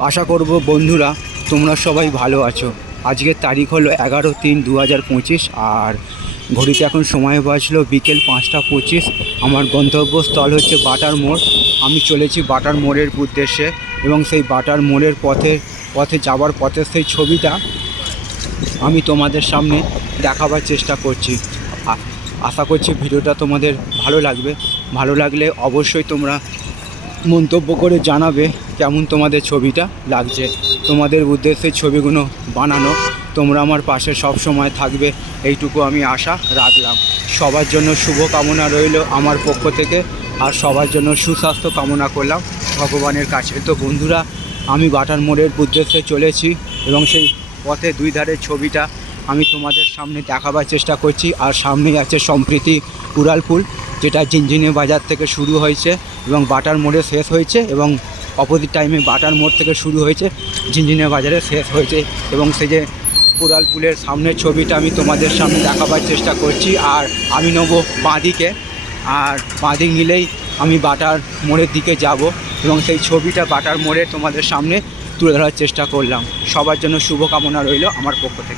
আশা করব বন্ধুরা তোমরা সবাই ভালো আছো। আজকের তারিখ হলো 11/3/2025 আর ঘড়িতে এখন সময় বাজলো বিকেল 5টা 25। আমার গন্তব্যস্থল হচ্ছে বাটার মোড়। আমি চলেছি বাটার মোড়ের উদ্দেশ্যে এবং সেই বাটার মোড়ের পথে যাওয়ার পথের সেই ছবিটা আমি তোমাদের সামনে দেখাবার চেষ্টা করছি। আশা করছি ভিডিওটা তোমাদের ভালো লাগবে। ভালো লাগলে অবশ্যই তোমরা মন্তব্য করে জানাবে কেমন তোমাদের ছবিটা লাগছে। তোমাদের উদ্দেশ্যে ছবিগুলো বানানো, তোমরা আমার পাশে সব সময় থাকবে এইটুকু আমি আশা রাখলাম। সবার জন্য শুভ কামনা রইল আমার পক্ষ থেকে, আর সবার জন্য সুস্বাস্থ্য কামনা করলাম ভগবানের কাছে। তো বন্ধুরা, আমি বাটার মোড়ের উদ্দেশ্যে চলেছি এবং সেই পথে দুই ধারের ছবিটা আমি তোমাদের সামনে দেখাবার চেষ্টা করছি। আর সামনেই আছে সম্প্রীতি উড়ালপুল, যেটা ঝিনঝিনি বাজার থেকে শুরু হয়েছে এবং বাটার মোড়ে শেষ হয়েছে, এবং অপোজিট টাইমে বাটার মোড় থেকে শুরু হয়েছে ঝিনঝিনি বাজারে শেষ হয়েছে। এবং সেই যে উড়ালপুলের সামনের ছবিটা আমি তোমাদের সামনে দেখাবার চেষ্টা করছি। আর আমি নেব বাঁদিকে, আর বাঁদিক নিলেই আমি বাটার মোড়ের দিকে যাব এবং সেই ছবিটা বাটার মোড়ে তোমাদের সামনে তুলে ধরার চেষ্টা করলাম। সবার জন্য শুভকামনা রইল আমার পক্ষ থেকে।